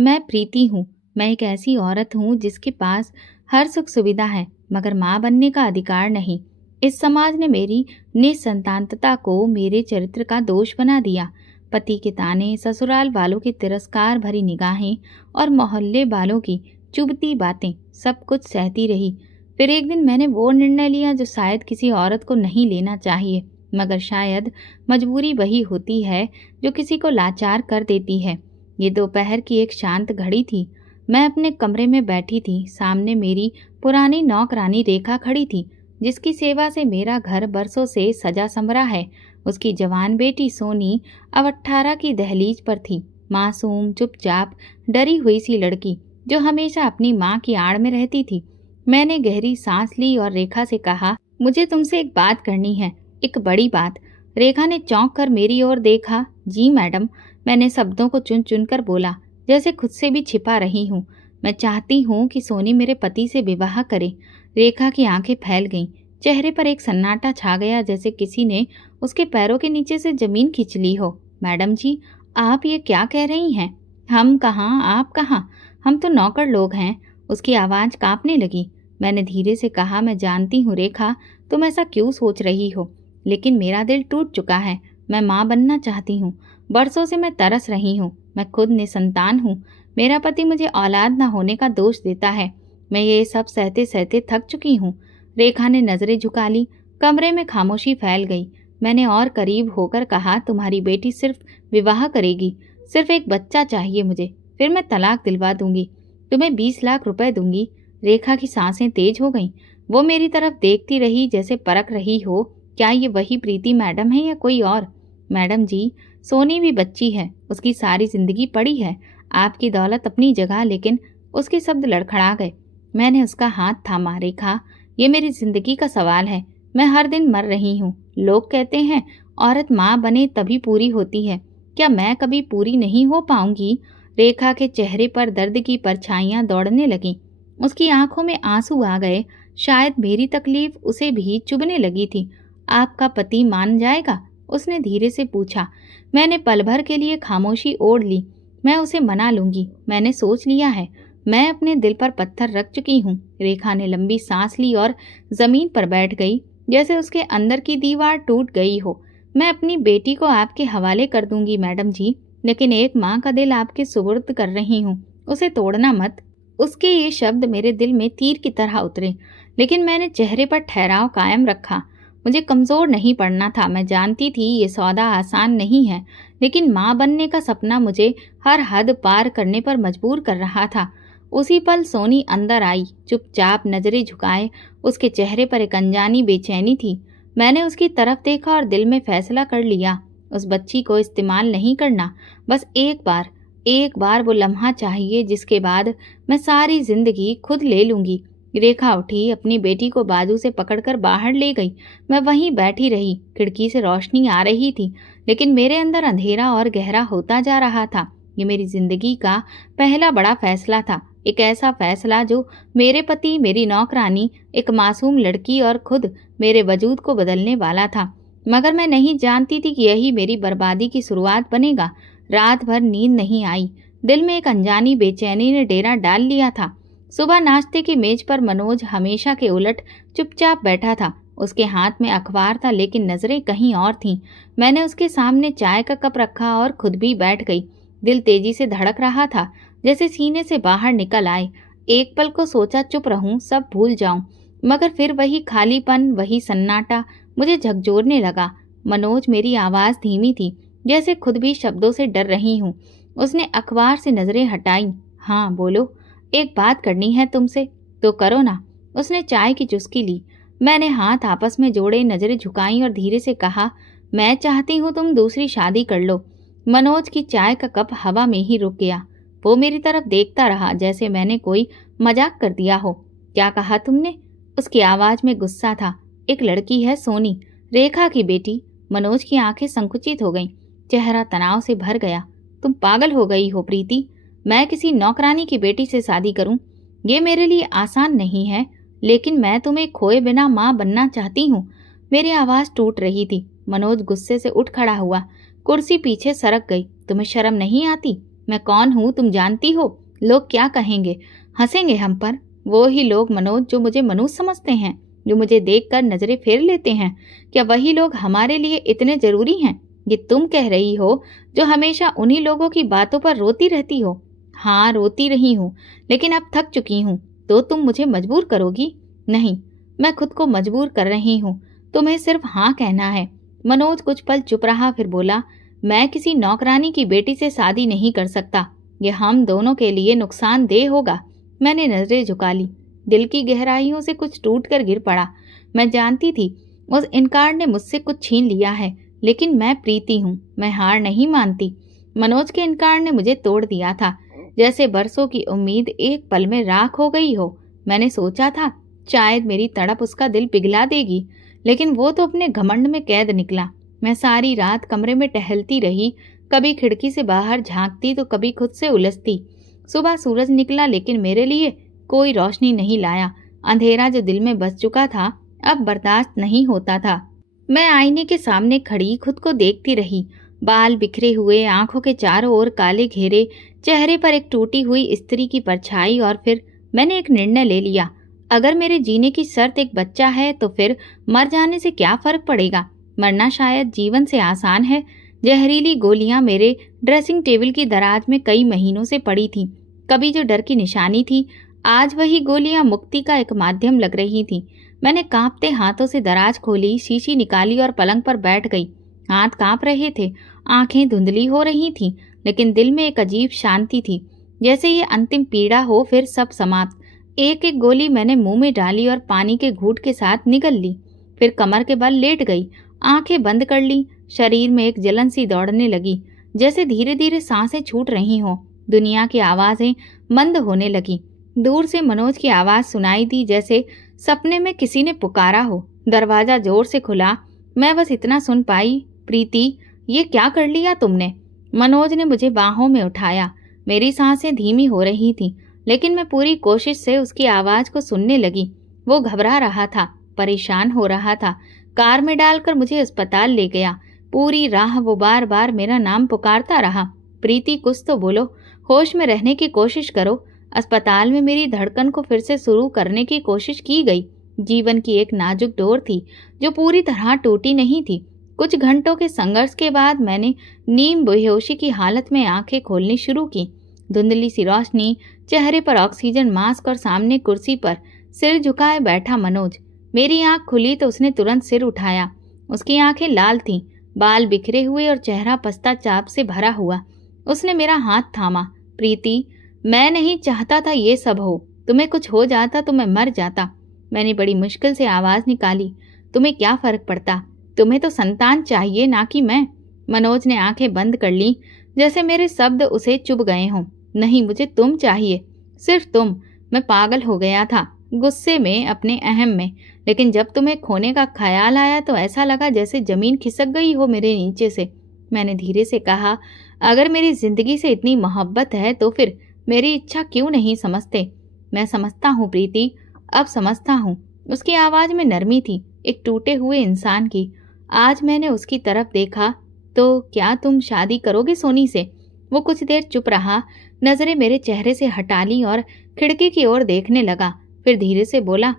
मैं प्रीति हूँ। मैं एक ऐसी औरत हूँ जिसके पास हर सुख सुविधा है, मगर माँ बनने का अधिकार नहीं। इस समाज ने मेरी निसंतानता को मेरे चरित्र का दोष बना दिया। पति के ताने, ससुराल वालों की तिरस्कार भरी निगाहें और मोहल्ले वालों की चुभती बातें, सब कुछ सहती रही। फिर एक दिन मैंने वो निर्णय लिया जो शायद किसी औरत को नहीं लेना चाहिए, मगर शायद मजबूरी वही होती है जो किसी को लाचार कर देती है। ये दोपहर की एक शांत घड़ी थी। मैं अपने कमरे में बैठी थी। सामने मेरी पुरानी नौकरानी रेखा खड़ी थी, जिसकी सेवा से मेरा घर बरसों से सजा संवरा है। उसकी जवान बेटी सोनी अब 18 की दहलीज पर थी। मासूम, चुपचाप, डरी हुई सी लड़की जो हमेशा अपनी माँ की आड़ में रहती थी। मैंने गहरी सांस ली और रेखा से कहा, मुझे तुमसे एक बात करनी है, एक बड़ी बात। रेखा ने चौंक कर मेरी ओर देखा। जी मैडम, मैंने शब्दों को चुन चुन कर बोला, जैसे खुद से भी छिपा रही हूँ। मैं चाहती हूँ कि सोनी मेरे पति से विवाह करे। रेखा की आंखें फैल गईं। चेहरे पर एक सन्नाटा छा गया, जैसे किसी ने उसके पैरों के नीचे से जमीन खींच ली हो। मैडम जी, आप ये क्या कह रही हैं? हम कहाँ, आप कहाँ? हम तो नौकर लोग हैं। उसकी आवाज़ कांपने लगी। मैंने धीरे से कहा, मैं जानती हूँ रेखा, तुम ऐसा क्यों सोच रही हो, लेकिन मेरा दिल टूट चुका है। मैं माँ बनना चाहती हूँ। बरसों से मैं तरस रही हूँ। मैं खुद निसंतान हूँ। मेरा पति मुझे औलाद न होने का दोष देता है। मैं ये सब सहते सहते थक चुकी हूँ। रेखा ने नजरें झुका ली। कमरे में खामोशी फैल गई। मैंने और करीब होकर कहा, तुम्हारी बेटी सिर्फ विवाह करेगी। सिर्फ एक बच्चा चाहिए मुझे, फिर मैं तलाक दिलवा दूंगी। तुम्हें 20 लाख रुपए दूंगी। रेखा की सांसें तेज हो गईं। वो मेरी तरफ देखती रही, जैसे परख रही हो, क्या ये वही प्रीति मैडम है या कोई और? मैडम जी, सोनी भी बच्ची है। उसकी सारी जिंदगी पड़ी है। आपकी दौलत अपनी जगह, लेकिन उसके शब्द लड़खड़ा गए। मैंने उसका हाथ थामा। रेखा, ये मेरी जिंदगी का सवाल है। मैं हर दिन मर रही हूँ। लोग कहते हैं औरत माँ बने तभी पूरी होती है। क्या मैं कभी पूरी नहीं हो पाऊंगी? रेखा के चेहरे पर दर्द की परछाइयां दौड़ने लगीं। उसकी आंखों में आंसू आ गए। शायद मेरी तकलीफ उसे भी चुभने लगी थी। आपका पति मान जाएगा? उसने धीरे से पूछा। मैंने पल भर के लिए खामोशी ओढ़ ली। मैं उसे मना लूंगी। मैंने सोच लिया है। मैं अपने दिल पर पत्थर रख चुकी हूँ। रेखा ने लंबी सांस ली और जमीन पर बैठ गई, जैसे उसके अंदर की दीवार टूट गई हो। मैं अपनी बेटी को आपके हवाले कर दूंगी मैडम जी, लेकिन एक माँ का दिल आपके सुपुर्द कर रही हूँ। उसे तोड़ना मत। उसके ये शब्द मेरे दिल में तीर की तरह उतरे, लेकिन मैंने चेहरे पर ठहराव कायम रखा। मुझे कमज़ोर नहीं पड़ना था। मैं जानती थी ये सौदा आसान नहीं है, लेकिन माँ बनने का सपना मुझे हर हद पार करने पर मजबूर कर रहा था। उसी पल सोनी अंदर आई, चुपचाप, नजरें झुकाए। उसके चेहरे पर एक अनजानी बेचैनी थी। मैंने उसकी तरफ देखा और दिल में फैसला कर लिया, उस बच्ची को इस्तेमाल नहीं करना। बस एक बार वो लम्हा चाहिए, जिसके बाद मैं सारी जिंदगी खुद ले लूंगी। रेखा उठी, अपनी बेटी को बाजू से पकड़कर बाहर ले गई। मैं वहीं बैठी रही। खिड़की से रोशनी आ रही थी, लेकिन मेरे अंदर अंधेरा और गहरा होता जा रहा था। ये मेरी जिंदगी का पहला बड़ा फैसला था। एक ऐसा फैसला जो मेरे पति, मेरी नौकरानी, एक मासूम लड़की और खुद मेरे वजूद को बदलने वाला था। मगर मैं नहीं जानती थी कि यही मेरी बर्बादी की शुरुआत बनेगा। रात भर नींद नहीं आई। दिल में एक अनजानी बेचैनी ने डेरा डाल लिया था। सुबह नाश्ते की मेज पर मनोज हमेशा के उलट चुपचाप बैठा था। उसके हाथ में अखबार था, लेकिन नजरें कहीं और थीं। मैंने उसके सामने चाय का कप रखा और खुद भी बैठ गई। दिल तेजी से धड़क रहा था, जैसे सीने से बाहर निकल आए। एक पल को सोचा चुप रहूं, सब भूल जाऊं, मगर फिर वही खालीपन, वही सन्नाटा मुझे झकझोरने लगा। मनोज, मेरी आवाज़ धीमी थी, जैसे खुद भी शब्दों से डर रही हूँ। उसने अखबार से नजरें हटाई। हाँ बोलो, एक बात करनी है तुमसे। तो करो ना। उसने चाय की चुस्की ली। मैंने हाथ आपस में जोड़े, नजरें झुकाई और धीरे से कहा, मैं चाहती हूँ तुम दूसरी शादी कर लो। मनोज की चाय का कप हवा में ही रुक गया। वो मेरी तरफ देखता रहा, जैसे मैंने कोई मजाक कर दिया हो। क्या कहा तुमने? उसकी आवाज में गुस्सा था। एक लड़की है सोनी, रेखा की बेटी। मनोज की आंखें संकुचित हो गईं। चेहरा तनाव से भर गया। तुम पागल हो गई हो प्रीति। मैं किसी नौकरानी की बेटी से शादी करूं? ये मेरे लिए आसान नहीं है, लेकिन मैं तुम्हें खोए बिना माँ बनना चाहती हूँ। मेरी आवाज टूट रही थी। मनोज गुस्से से उठ खड़ा हुआ। कुर्सी पीछे सरक गई। तुम्हें शर्म नहीं आती? मैं कौन हूँ तुम जानती हो? लोग क्या कहेंगे? हंसेंगे हम पर। वो ही लोग मनोज जो मुझे मनुष्य समझते हैं, जो मुझे देखकर नजरें फेर लेते हैं, क्या वही लोग हमारे लिए इतने जरूरी हैं? ये तुम कह रही हो जो हमेशा उन्हीं लोगों की बातों पर रोती रहती हो। हाँ, रोती रही हूँ, लेकिन अब थक चुकी हूँ। तो तुम मुझे मजबूर करोगी? नहीं, मैं खुद को मजबूर कर रही हूँ। तुम्हें सिर्फ हाँ कहना है। मनोज कुछ पल चुप रहा, फिर बोला, मैं किसी नौकरानी की बेटी से शादी नहीं कर सकता। ये हम दोनों के लिए नुकसानदेह होगा। मैंने नजरें झुका ली। दिल की गहराइयों से कुछ टूट कर गिर पड़ा। मैं जानती थी उस इनकार ने मुझसे कुछ छीन लिया है, लेकिन मैं प्रीति हूँ, मैं हार नहीं मानती। मनोज के इनकार ने मुझे तोड़ दिया था, जैसे बरसों की उम्मीद एक पल में राख हो गई हो। मैंने सोचा था शायद मेरी तड़प उसका दिल पिघला देगी, लेकिन वो तो अपने घमंड में कैद निकला। मैं सारी रात कमरे में टहलती रही, कभी खिड़की से बाहर झांकती तो कभी खुद से उलझती। सुबह सूरज निकला, लेकिन मेरे लिए कोई रोशनी नहीं लाया। अंधेरा जो दिल में बस चुका था अब बर्दाश्त नहीं होता था। मैं आईने के सामने खड़ी खुद को देखती रही। बाल बिखरे हुए, आंखों के चारों ओर काले घेरे, चेहरे पर एक टूटी हुई स्त्री की परछाई। और फिर मैंने एक निर्णय ले लिया। अगर मेरे जीने की शर्त एक बच्चा है तो फिर मर जाने से क्या फर्क पड़ेगा? मरना शायद जीवन से आसान है। जहरीली गोलियां मेरे ड्रेसिंग टेबल की दराज में कई महीनों से पड़ी थी। कभी जो डर की निशानी थी, आज वही गोलियां मुक्ति का एक माध्यम लग रही थी। मैंने कांपते हाथों से दराज खोली, शीशी निकाली और पलंग पर बैठ गई। हाथ कांप रहे थे, आंखें धुंधली हो रही थीं, लेकिन दिल में एक अजीब शांति थी, जैसे ये अंतिम पीड़ा हो, फिर सब समाप्त। एक एक गोली मैंने मुंह में डाली और पानी के घूंट के साथ निगल ली। फिर कमर के बल लेट गई, आंखें बंद कर ली। शरीर में एक जलन सी दौड़ने लगी, जैसे धीरे धीरे सांसें छूट रही हों। दुनिया की आवाजें मंद होने लगी। दूर से मनोज की आवाज सुनाई दी, जैसे सपने में किसी ने पुकारा हो। दरवाजा जोर से खुला। मैं बस इतना सुन पाई, प्रीति, ये क्या कर लिया तुमने? मनोज ने मुझे बाहों में उठाया। मेरी सांसें धीमी हो रही थीं, लेकिन मैं पूरी कोशिश से उसकी आवाज को सुनने लगी। वो घबरा रहा था, परेशान हो रहा था। कार में डालकर मुझे अस्पताल ले गया। पूरी राह वो बार बार मेरा नाम पुकारता रहा, प्रीति कुछ तो बोलो, होश में रहने की कोशिश करो। अस्पताल में मेरी धड़कन को फिर से शुरू करने की कोशिश की गई। जीवन की एक नाजुक डोर थी जो पूरी तरह टूटी नहीं थी। कुछ घंटों के संघर्ष के बाद मैंने नीम बेहोशी की हालत में आंखें खोलनी शुरू की। धुंधली सी रोशनी, चेहरे पर ऑक्सीजन मास्क और सामने कुर्सी पर सिर झुकाए बैठा मनोज। मेरी आंख खुली तो उसने तुरंत सिर उठाया। उसकी आंखें लाल थीं, बाल बिखरे हुए और चेहरा पश्चाताप से भरा हुआ। उसने मेरा हाथ थामा। प्रीति, मैं नहीं चाहता था ये सब हो। तुम्हें कुछ हो जाता तो मैं मर जाता। मैंने बड़ी मुश्किल से आवाज निकाली, तुम्हें क्या फर्क पड़ता? तुम्हें तो संतान चाहिए, ना कि मैं। मनोज ने आंखें बंद कर ली, जैसे मेरे शब्द उसे चुभ गए हों। नहीं, मुझे तुम चाहिए, सिर्फ तुम। मैं पागल हो गया था, गुस्से में, अपने अहम में। लेकिन जब तुम्हें खोने का ख्याल आया तो ऐसा लगा जैसे जमीन खिसक गई हो मेरे नीचे से। मैंने धीरे से कहा, अगर मेरी जिंदगी से इतनी मोहब्बत है तो फिर मेरी इच्छा क्यों नहीं समझते? मैं समझता हूँ प्रीति, अब समझता हूँ। उसकी आवाज में नरमी थी, एक टूटे हुए इंसान की। आज मैंने उसकी तरफ देखा। तो क्या तुम शादी करोगे सोनी से? वो कुछ देर चुप रहा, नजरें मेरे चेहरे से हटा ली और खिड़की की ओर देखने लगा। फिर धीरे से बोला,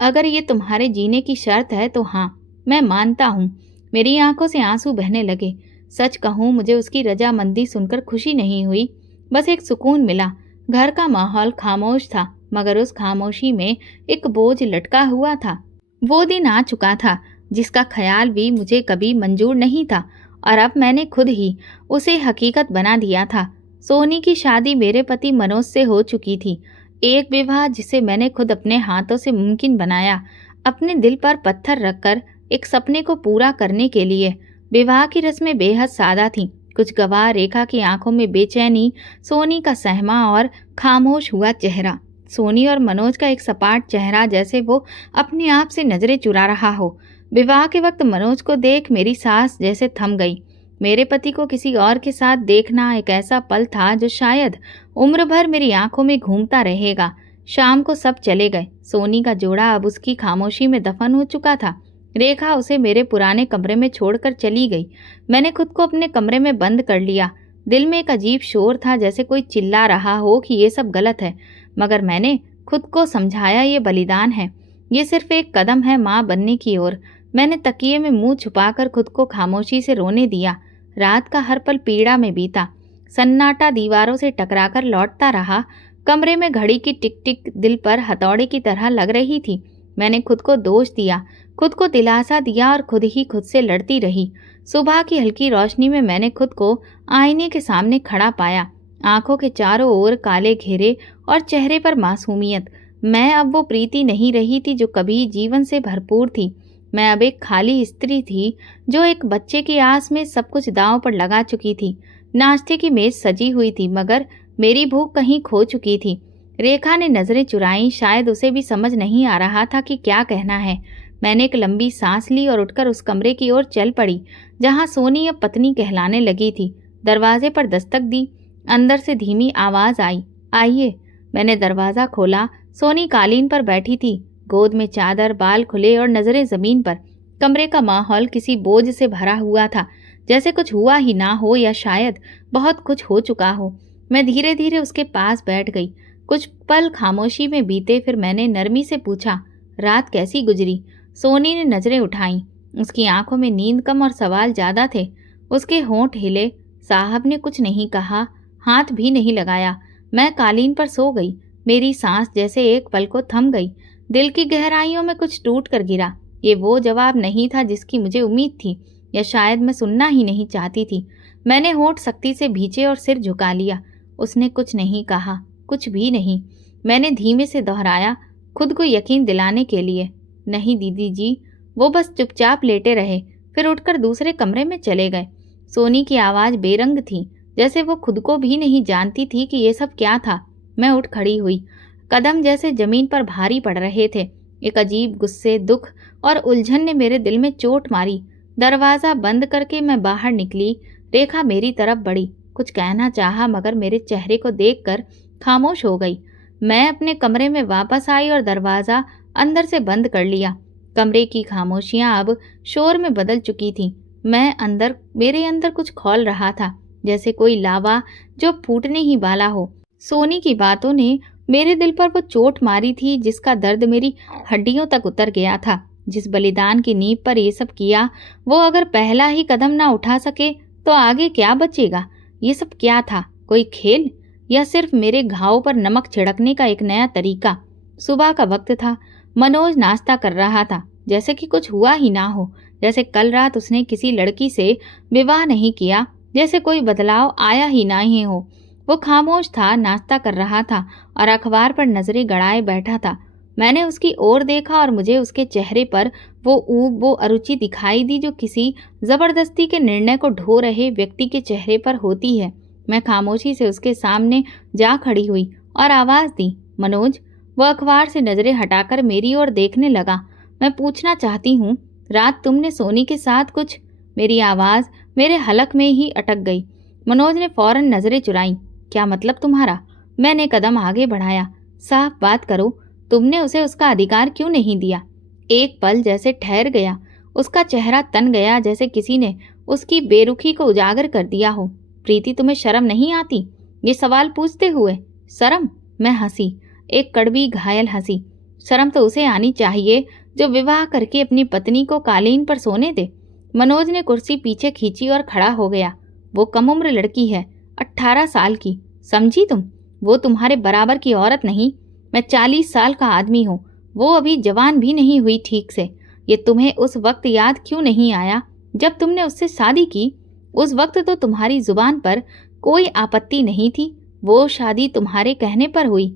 अगर ये तुम्हारे जीने की शर्त है तो हाँ, मैं मानता हूँ। मेरी आंखों से आंसू बहने लगे। सच कहूँ, मुझे उसकी रजामंदी सुनकर खुशी नहीं हुई, बस एक सुकून मिला। घर का माहौल खामोश था, मगर उस खामोशी में एक बोझ लटका हुआ था। वो दिन आ चुका था जिसका ख्याल भी मुझे कभी मंजूर नहीं था, और अब मैंने खुद ही उसे हकीकत बना दिया था। सोनी की शादी मेरे पति मनोज से हो चुकी थी। एक विवाह जिसे मैंने खुद अपने हाथों से मुमकिन बनाया, अपने दिल पर पत्थर रखकर एक सपने को पूरा करने के लिए। विवाह की रस्में बेहद सादा थीं। कुछ गवाह रेखा की आंखों में बेचैनी, सोनी का सहमा और खामोश हुआ चेहरा। सोनी और मनोज का एक सपाट चेहरा, जैसे वो अपने आप से नजरें चुरा रहा हो। विवाह के वक्त मनोज को देख मेरी सांस जैसे थम गई। मेरे पति को किसी और के साथ देखना एक ऐसा पल था जो शायद उम्र भर मेरी आंखों में घूमता रहेगा। शाम को सब चले गए। सोनी का जोड़ा अब उसकी खामोशी में दफन हो चुका था। रेखा उसे मेरे पुराने कमरे में छोड़कर चली गई। मैंने खुद को अपने कमरे में बंद कर लिया। दिल में एक अजीब शोर था, जैसे कोई चिल्ला रहा हो कि ये सब गलत है। मगर मैंने खुद को समझाया, ये बलिदान है, ये सिर्फ एक कदम है माँ बनने की ओर। मैंने तकिए में मुंह छुपाकर खुद को खामोशी से रोने दिया। रात का हर पल पीड़ा में बीता। सन्नाटा दीवारों से टकराकर लौटता रहा। कमरे में घड़ी की टिक टिक दिल पर हथौड़े की तरह लग रही थी। मैंने खुद को दोष दिया, खुद को दिलासा दिया और खुद ही खुद से लड़ती रही। सुबह की हल्की रोशनी में मैंने खुद को आईने के सामने खड़ा पाया। आंखों के चारों ओर काले घेरे और चेहरे पर मासूमियत। मैं अब वो प्रीति नहीं रही थी जो कभी जीवन से भरपूर थी। मैं अब एक खाली स्त्री थी जो एक बच्चे की आस में सब कुछ दांव पर लगा चुकी थी। नाश्ते की मेज सजी हुई थी, मगर मेरी भूख कहीं खो चुकी थी। रेखा ने नजरें चुराई। शायद उसे भी समझ नहीं आ रहा था कि क्या कहना है। मैंने एक लंबी सांस ली और उठकर उस कमरे की ओर चल पड़ी जहां सोनी अब पत्नी कहलाने लगी थी। दरवाजे पर दस्तक दी। अंदर से धीमी आवाज आई, आइए। मैंने दरवाजा खोला। सोनी कालीन पर बैठी थी, गोद में चादर, बाल खुले और नजरें जमीन पर। कमरे का माहौल किसी बोझ से भरा हुआ था, जैसे कुछ हुआ ही ना हो या शायद बहुत कुछ हो चुका हो। मैं धीरे धीरे उसके पास बैठ गई। कुछ पल खामोशी में बीते, फिर मैंने नरमी से पूछा, रात कैसी गुजरी? सोनी ने नजरें उठाईं। उसकी आंखों में नींद कम और सवाल ज्यादा थे। उसके होंठ हिले। साहब ने कुछ नहीं कहा, हाथ भी नहीं लगाया। मैं कालीन पर सो गई। मेरी सांस जैसे एक पल को थम गई। दिल की गहराइयों में कुछ टूट कर गिरा। ये वो जवाब नहीं था जिसकी मुझे उम्मीद थी, या शायद मैं सुनना ही नहीं चाहती थी। मैंने होंठ सख्ती से भींचे और सिर झुका लिया। उसने कुछ नहीं कहा, कुछ भी नहीं। मैंने धीमे से दोहराया, खुद को यकीन दिलाने के लिए, नहीं दीदी जी। वो बस चुपचाप लेटे रहे, फिर उठकर दूसरे कमरे में चले गए। सोनी की आवाज़ बेरंग थी, जैसे वो खुद को भी नहीं जानती थी कि ये सब क्या था। मैं उठ खड़ी हुई। कदम जैसे जमीन पर भारी पड़ रहे थे। एक अजीब गुस्से, दुख और उलझन ने मेरे दिल में चोट मारी। दरवाज़ा बंद करके मैं बाहर निकली। रेखा मेरी तरफ बढ़ी, कुछ कहना चाहा, मगर मेरे चेहरे को देखकर खामोश हो गई। मैं अपने कमरे में वापस आई और दरवाज़ा अंदर से बंद कर लिया। कमरे की खामोशियां अब शोर में बदल चुकी थीं। मेरे अंदर कुछ खौल रहा था, जैसे कोई लावा जो फूटने ही वाला हो। सोनी की बातों ने मेरे दिल पर वो चोट मारी थी जिसका दर्द मेरी हड्डियों तक उतर गया था। जिस बलिदान की नींव पर ये सब किया, वो अगर पहला ही कदम ना उठा सके तो आगे क्या बचेगा? ये सब क्या था? कोई खेल, या सिर्फ मेरे घाव पर नमक छिड़कने का एक नया तरीका? सुबह का वक्त था। मनोज नाश्ता कर रहा था, जैसे कि कुछ हुआ ही ना हो, जैसे कल रात उसने किसी लड़की से विवाह नहीं किया, जैसे कोई बदलाव आया ही ना ही हो। वो खामोश था, नाश्ता कर रहा था और अखबार पर नजरें गड़ाए बैठा था। मैंने उसकी ओर देखा और मुझे उसके चेहरे पर वो ऊब, वो अरुचि दिखाई दी जो किसी जबरदस्ती के निर्णय को ढो रहे व्यक्ति के चेहरे पर होती है। मैं खामोशी से उसके सामने जा खड़ी हुई और आवाज दी, मनोज। वो अखबार से नजरें हटाकर मेरी ओर देखने लगा। मैं पूछना चाहती हूँ, रात तुमने सोनी के साथ कुछ? मेरी आवाज मेरे हलक में ही अटक गई। मनोज ने फौरन नजरें चुराई। क्या मतलब तुम्हारा? मैंने कदम आगे बढ़ाया। साफ बात करो, तुमने उसे उसका अधिकार क्यों नहीं दिया? एक पल जैसे ठहर गया। उसका चेहरा तन गया, जैसे किसी ने उसकी बेरुखी को उजागर कर दिया हो। प्रीति, तुम्हें शर्म नहीं आती? ये सवाल पूछते हुए। शर्म? मैं हंसी, एक कड़वी घायल हंसी। शर्म तो उसे आनी चाहिए जो विवाह करके अपनी पत्नी को कालीन पर सोने दे। मनोज ने कुर्सी पीछे खींची और खड़ा हो गया। वो कम उम्र लड़की है, 18 साल की, समझी तुम? वो तुम्हारे बराबर की औरत नहीं। मैं 40 साल का आदमी हूँ, वो अभी जवान भी नहीं हुई ठीक से। ये तुम्हें उस वक्त याद क्यों नहीं आया जब तुमने उससे शादी की? उस वक्त तो तुम्हारी जुबान पर कोई आपत्ति नहीं थी। वो शादी तुम्हारे कहने पर हुई।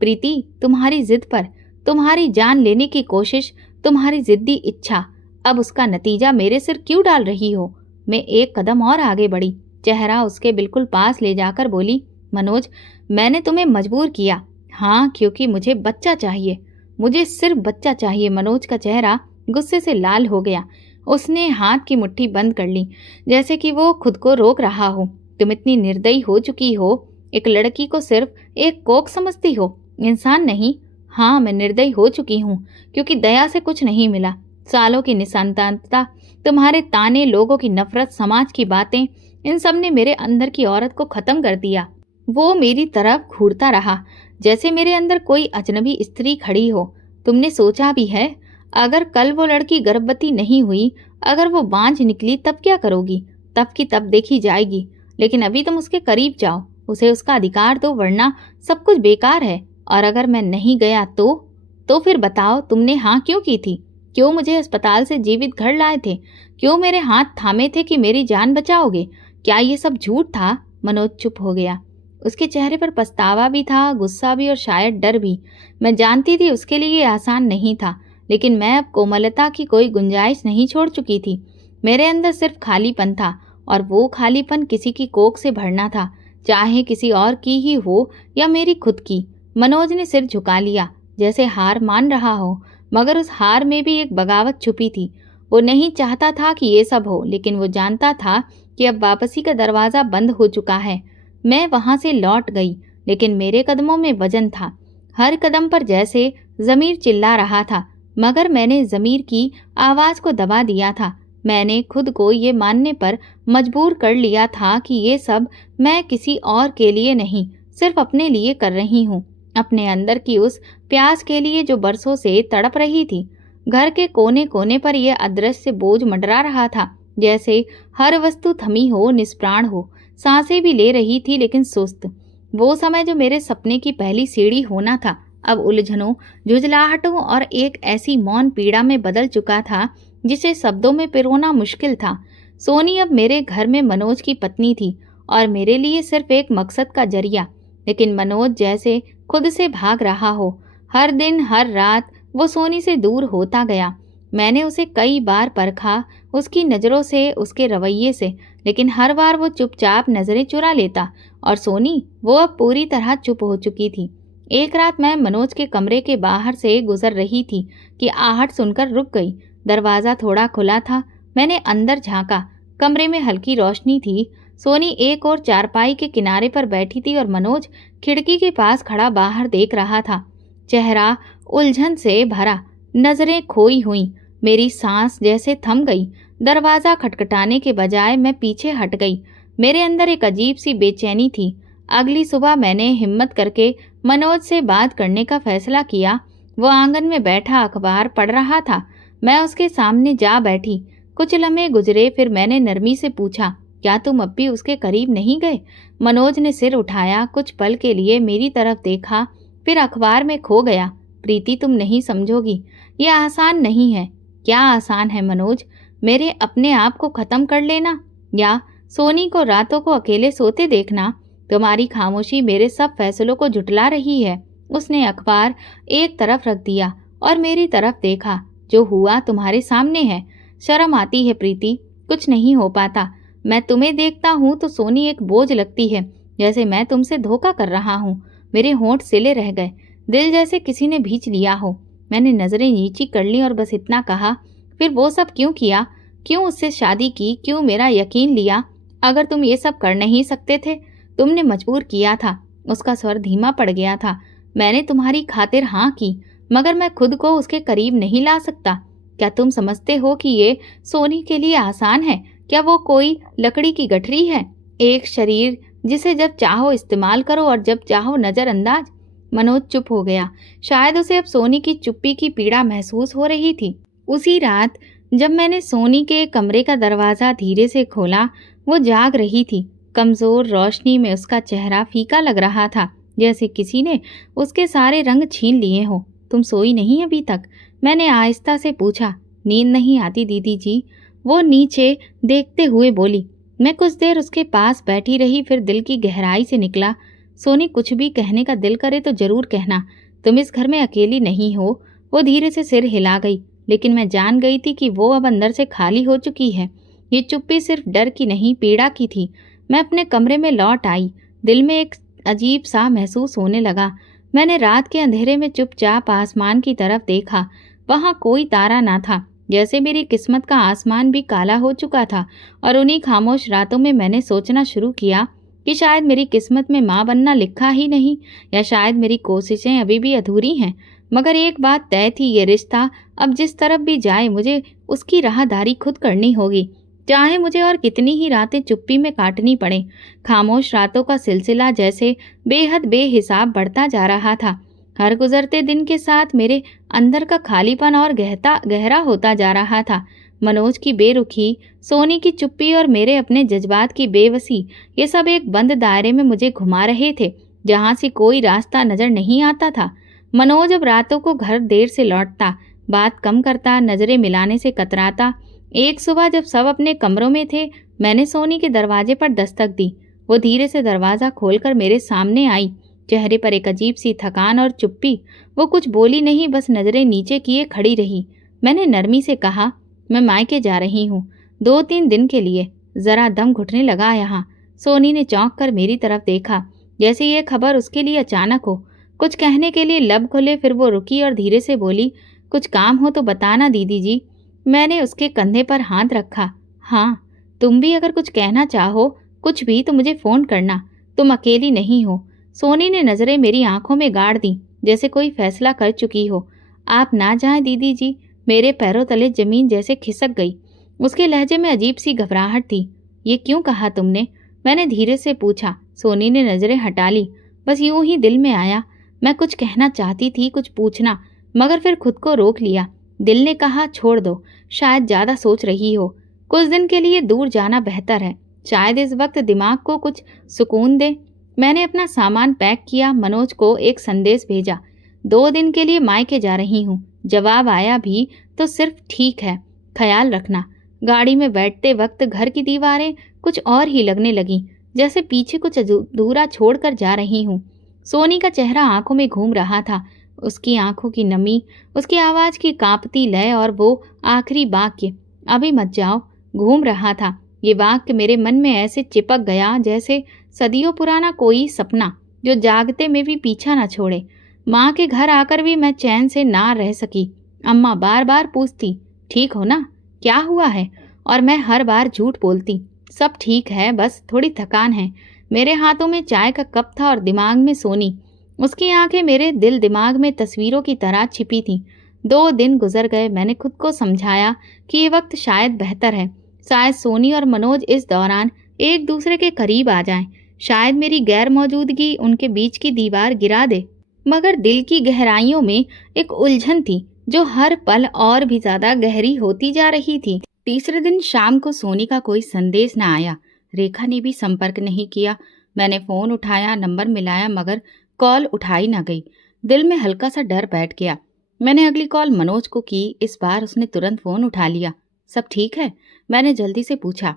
प्रीति, तुम्हारी जिद पर, तुम्हारी जान लेने की कोशिश, तुम्हारी जिद्दी इच्छा, अब उसका नतीजा मेरे सिर क्यों डाल रही हो? मैं एक कदम और आगे बढ़ी, चेहरा उसके बिल्कुल पास ले जाकर बोली, मनोज, मैंने तुम्हें मजबूर किया। हाँ, क्योंकि मुझे बच्चा चाहिए, मुझे सिर्फ बच्चा चाहिए। मनोज का चेहरा गुस्से से लाल हो गया। उसने हाथ की मुट्ठी बंद कर ली, जैसे कि वो खुद को रोक रहा हो। तुम इतनी निर्दयी हो चुकी हो, एक लड़की को सिर्फ एक कोख समझती हो, इंसान नहीं। हाँ, मैं निर्दयी हो चुकी हूँ, क्योंकि दया से कुछ नहीं मिला। सालों की निसंतानता, तुम्हारे ताने, लोगों की नफरत, समाज की बातें, इन सब ने मेरे अंदर की औरत को खत्म कर दिया। वो मेरी तरफ घूरता रहा, जैसे मेरे अंदर कोई अजनबी स्त्री खड़ी हो। तुमने सोचा भी है, अगर कल वो लड़की गर्भवती नहीं हुई, अगर वो बांझ निकली, तब क्या करोगी? तब की तब देखी जाएगी। लेकिन अभी तुम उसके करीब जाओ, उसे उसका अधिकार दो, वरना सब कुछ बेकार है। और अगर मैं नहीं गया तो फिर बताओ, तुमने हाँ क्यों की थी? क्यों मुझे अस्पताल से जीवित घर लाए थे? क्यों मेरे हाथ थामे थे कि मेरी जान बचाओगे? क्या ये सब झूठ था? मनोज चुप हो गया। उसके चेहरे पर पछतावा भी था, गुस्सा भी और शायद डर भी। मैं जानती थी उसके लिए ये आसान नहीं था, लेकिन मैं अब कोमलता की कोई गुंजाइश नहीं छोड़ चुकी थी। मेरे अंदर सिर्फ खालीपन था, और वो खालीपन किसी की कोख से भरना था, चाहे किसी और की ही हो या मेरी खुद की। मनोज ने सिर झुका लिया, जैसे हार मान रहा हो, मगर उस हार में भी एक बगावत छुपी थी। वो नहीं चाहता था कि ये सब हो, लेकिन वो जानता था कि अब वापसी का दरवाज़ा बंद हो चुका है। मैं वहां से लौट गई, लेकिन मेरे कदमों में वजन था। हर कदम पर जैसे ज़मीर चिल्ला रहा था, मगर मैंने ज़मीर की आवाज़ को दबा दिया था। मैंने खुद को ये मानने पर मजबूर कर लिया था कि ये सब मैं किसी और के लिए नहीं, सिर्फ अपने लिए कर रही हूँ, अपने अंदर की उस प्यास के लिए जो बरसों से तड़प रही थी। घर के कोने कोने पर यह अदृश्य बोझ मंडरा रहा था, जैसे हर वस्तु थमी हो, निष्प्राण हो। सांसें भी ले रही थी, लेकिन सुस्त। वो समय जो मेरे सपने की पहली सीढ़ी होना था, अब उलझनों, झुंझलाहटों और एक ऐसी मौन पीड़ा में बदल चुका था जिसे शब्दों में पिरोना मुश्किल था। सोनी अब मेरे घर में मनोज की पत्नी थी, और मेरे लिए सिर्फ एक मकसद का जरिया। लेकिन मनोज जैसे खुद से भाग रहा हो। हर दिन हर रात वो सोनी से दूर होता गया। मैंने उसे कई बार परखा, उसकी नज़रों से, उसके रवैये से, लेकिन हर बार वो चुपचाप नज़रें चुरा लेता। और सोनी, वो अब पूरी तरह चुप हो चुकी थी। एक रात मैं मनोज के कमरे के बाहर से गुजर रही थी कि आहट सुनकर रुक गई। दरवाज़ा थोड़ा खुला था। मैंने अंदर झांका। कमरे में हल्की रोशनी थी। सोनी एक और चारपाई के किनारे पर बैठी थी और मनोज खिड़की के पास खड़ा बाहर देख रहा था, चेहरा उलझन से भरा, नजरें खोई हुई। मेरी सांस जैसे थम गई। दरवाज़ा खटखटाने के बजाय मैं पीछे हट गई। मेरे अंदर एक अजीब सी बेचैनी थी। अगली सुबह मैंने हिम्मत करके मनोज से बात करने का फैसला किया। वो आंगन में बैठा अखबार पढ़ रहा था। मैं उसके सामने जा बैठी। कुछ लम्हे गुजरे, फिर मैंने नरमी से पूछा, क्या तुम अब भी उसके करीब नहीं गए? मनोज ने सिर उठाया, कुछ पल के लिए मेरी तरफ देखा, फिर अखबार में खो गया। प्रीति, तुम नहीं समझोगी, यह आसान नहीं है। क्या आसान है मनोज? मेरे अपने आप को खत्म कर लेना, या सोनी को रातों को अकेले सोते देखना? तुम्हारी खामोशी मेरे सब फैसलों को झुठला रही है। उसने अखबार एक तरफ रख दिया और मेरी तरफ देखा। जो हुआ तुम्हारे सामने है। शर्म आती है प्रीति, कुछ नहीं हो पाता। मैं तुम्हें देखता हूँ तो सोनी एक बोझ लगती है, जैसे मैं तुमसे धोखा कर रहा हूँ। मेरे होंठ सिले रह गए, दिल जैसे किसी ने भींच लिया हो। मैंने नजरें नीची कर ली और बस इतना कहा, फिर वो सब क्यों किया? क्यों उससे शादी की? क्यों मेरा यकीन लिया? अगर तुम ये सब कर नहीं सकते थे, तुमने मजबूर किया था। उसका स्वर धीमा पड़ गया था। मैंने तुम्हारी खातिर हाँ की, मगर मैं खुद को उसके करीब नहीं ला सकता। क्या तुम समझते हो कि ये सोनी के लिए आसान है? क्या वो कोई लकड़ी की गठरी है? एक शरीर जिसे जब चाहो इस्तेमाल करो और जब चाहो नजरअंदाज। मनोज चुप हो गया। शायद उसे अब सोनी की चुप्पी की पीड़ा महसूस हो रही थी। उसी रात जब मैंने सोनी के कमरे का दरवाज़ा धीरे से खोला, वो जाग रही थी। कमज़ोर रोशनी में उसका चेहरा फीका लग रहा था, जैसे किसी ने उसके सारे रंग छीन लिए हो। तुम सोई नहीं अभी तक? मैंने आहिस्ता से पूछा। नींद नहीं आती दीदी जी, वो नीचे देखते हुए बोली। मैं कुछ देर उसके पास बैठी रही, फिर दिल की गहराई से निकला, सोनी, कुछ भी कहने का दिल करे तो जरूर कहना। तुम इस घर में अकेली नहीं हो। वो धीरे से सिर हिला गई, लेकिन मैं जान गई थी कि वो अब अंदर से खाली हो चुकी है। ये चुप्पी सिर्फ डर की नहीं, पीड़ा की थी। मैं अपने कमरे में लौट आई। दिल में एक अजीब सा महसूस होने लगा। मैंने रात के अंधेरे में चुपचाप आसमान की तरफ देखा। वहाँ कोई तारा ना था, जैसे मेरी किस्मत का आसमान भी काला हो चुका था। और उन्हीं खामोश रातों में मैंने सोचना शुरू किया कि शायद मेरी किस्मत में माँ बनना लिखा ही नहीं, या शायद मेरी कोशिशें अभी भी अधूरी हैं। मगर एक बात तय थी, ये रिश्ता अब जिस तरफ भी जाए मुझे उसकी राहदारी खुद करनी होगी। चाहे मुझे और कितनी ही रातें चुप्पी में काटनी पड़े। खामोश रातों का सिलसिला जैसे बेहद बेहिसाब बढ़ता जा रहा था। हर गुजरते दिन के साथ मेरे अंदर का खालीपन और गहरा होता जा रहा था। मनोज की बेरुखी, सोनी की चुप्पी और मेरे अपने जज्बात की बेबसी, ये सब एक बंद दायरे में मुझे घुमा रहे थे, जहां से कोई रास्ता नजर नहीं आता था। मनोज अब रातों को घर देर से लौटता, बात कम करता, नजरें मिलाने से कतराता। एक सुबह जब सब अपने कमरों में थे, मैंने सोनी के दरवाजे पर दस्तक दी। वो धीरे से दरवाजा खोलकर मेरे सामने आई, चेहरे पर एक अजीब सी थकान और चुप्पी। वो कुछ बोली नहीं, बस नजरें नीचे किए खड़ी रही। मैंने नरमी से कहा, मैं मायके जा रही हूँ 2-3 दिन के लिए, जरा दम घुटने लगा यहाँ। सोनी ने चौंक कर मेरी तरफ देखा, जैसे ये खबर उसके लिए अचानक हो। कुछ कहने के लिए लब खुले, फिर वो रुकी और धीरे से बोली, कुछ काम हो तो बताना दीदी जी। मैंने उसके कंधे पर हाथ रखा। हाँ, तुम भी अगर कुछ कहना चाहो, कुछ भी, तो मुझे फोन करना, तुम अकेली नहीं हो। सोनी ने नजरें मेरी आंखों में गाड़ दी, जैसे कोई फैसला कर चुकी हो। आप ना जाएं दीदी जी। मेरे पैरों तले जमीन जैसे खिसक गई। उसके लहजे में अजीब सी घबराहट थी। ये क्यों कहा तुमने? मैंने धीरे से पूछा। सोनी ने नजरें हटा ली। बस यूं ही दिल में आया। मैं कुछ कहना चाहती थी, कुछ पूछना, मगर फिर खुद को रोक लिया। दिल ने कहा, छोड़ दो, शायद ज्यादा सोच रही हो। कुछ दिन के लिए दूर जाना बेहतर है, शायद इस वक्त दिमाग को कुछ सुकून दे। मैंने अपना सामान पैक किया, मनोज को एक संदेश भेजा, 2 दिन के लिए मायके जा रही हूँ। जवाब आया भी तो सिर्फ ठीक है, ख्याल रखना। गाड़ी में बैठते वक्त घर की दीवारें कुछ और ही लगने लगी, जैसे पीछे कुछ अधूरा छोड़कर जा रही हूँ। सोनी का चेहरा आंखों में घूम रहा था, उसकी आंखों की नमी, उसकी आवाज की कांपती लय और वो आखिरी वाक्य, अभी मत जाओ, घूम रहा था। ये वाक्य मेरे मन में ऐसे चिपक गया जैसे सदियों पुराना कोई सपना, जो जागते में भी पीछा न छोड़े। माँ के घर आकर भी मैं चैन से ना रह सकी। अम्मा बार बार पूछती, ठीक हो ना, क्या हुआ है? और मैं हर बार झूठ बोलती, सब ठीक है, बस थोड़ी थकान है। मेरे हाथों में चाय का कप था और दिमाग में सोनी। उसकी आंखें मेरे दिल दिमाग में तस्वीरों की तरह छिपी थीं। 2 दिन गुजर गए। मैंने खुद को समझाया कि ये वक्त शायद बेहतर है। शायद सोनी और मनोज इस दौरान एक दूसरे के करीब आ जाएं। शायद मेरी गैर मौजूदगी उनके बीच की दीवार गिरा दे। मगर दिल की गहराइयों में एक उलझन थी, जो हर पल और भी ज्यादा गहरी होती जा रही थी। तीसरे दिन शाम को सोनी का कोई संदेश न आया। रेखा ने भी संपर्क नहीं किया। मैंने फोन उठाया, नंबर मिलाया, मगर कॉल उठाई न गई। दिल में हल्का सा डर बैठ गया। मैंने अगली कॉल मनोज को की। इस बार उसने तुरंत फोन उठा लिया। सब ठीक है? मैंने जल्दी से पूछा।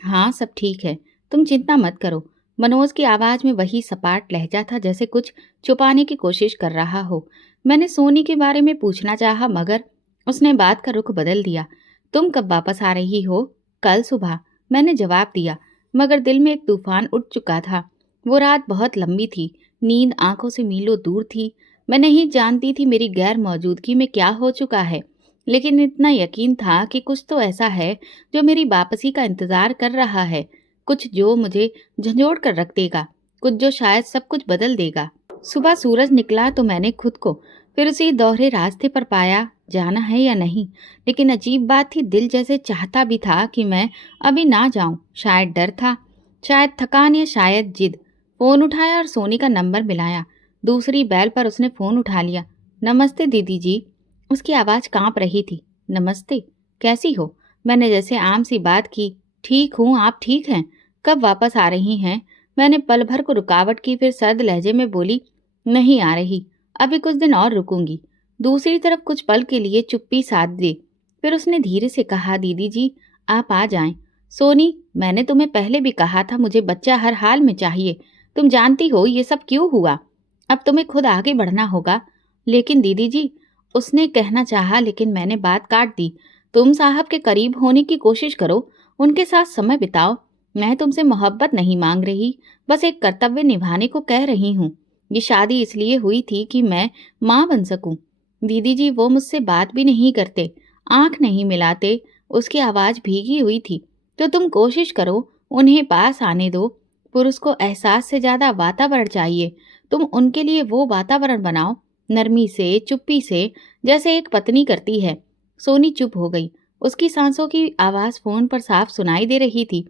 हाँ, सब ठीक है, तुम चिंता मत करो। मनोज की आवाज में वही सपाट लहजा था, जैसे कुछ छुपाने की कोशिश कर रहा हो। मैंने सोनी के बारे में पूछना चाहा, मगर उसने बात का रुख बदल दिया। तुम कब वापस आ रही हो? कल सुबह, मैंने जवाब दिया, मगर दिल में एक तूफान उठ चुका था। वो रात बहुत लंबी थी, नींद आंखों से मीलों दूर थी। मैं नहीं जानती थी मेरी गैर मौजूदगी में क्या हो चुका है, लेकिन इतना यकीन था कि कुछ तो ऐसा है जो मेरी वापसी का इंतजार कर रहा है, कुछ जो मुझे झंझोड़ कर रख देगा, कुछ जो शायद सब कुछ बदल देगा। सुबह सूरज निकला तो मैंने खुद को फिर उसी दोहरे रास्ते पर पाया, जाना है या नहीं। लेकिन अजीब बात थी, दिल जैसे चाहता भी था कि मैं अभी ना जाऊं। शायद डर था, शायद थकान, या शायद जिद। फोन उठाया और सोनी का नंबर मिलाया। दूसरी बैल पर उसने फोन उठा लिया। नमस्ते दीदी जी। उसकी आवाज़ कांप रही थी। नमस्ते, कैसी हो? मैंने जैसे आम सी बात की। ठीक हूँ, आप ठीक हैं? कब वापस आ रही हैं? मैंने पल भर को रुकावट की, फिर सर्द लहजे में बोली, नहीं आ रही, अभी कुछ दिन और रुकूंगी। दूसरी तरफ कुछ पल के लिए चुप्पी साध दी। फिर उसने धीरे से कहा, दीदी जी आप आ जाएं। सोनी, मैंने तुम्हें पहले भी कहा था, मुझे बच्चा हर हाल में चाहिए। तुम जानती हो ये सब क्यों हुआ। अब तुम्हें खुद आगे बढ़ना होगा। लेकिन दीदी जी, उसने कहना चाहा, लेकिन मैंने बात काट दी। तुम साहब के करीब होने की कोशिश करो, उनके साथ समय बिताओ। मैं तुमसे मोहब्बत नहीं मांग रही, बस एक कर्तव्य निभाने को कह रही हूँ। ये शादी इसलिए हुई थी कि मैं माँ बन सकूं। दीदी जी, वो मुझसे बात भी नहीं करते, आंख नहीं मिलाते, उसकी आवाज़ भीगी हुई थी। तो तुम कोशिश करो, उन्हें पास आने दो। पुरुष को एहसास से ज़्यादा वातावरण चाहिए। तुम उनके लिए वो वातावरण बनाओ, नरमी से, चुप्पी से, जैसे एक पत्नी करती है। सोनी चुप हो गई। उसकी सांसों की आवाज़ फ़ोन पर साफ सुनाई दे रही थी।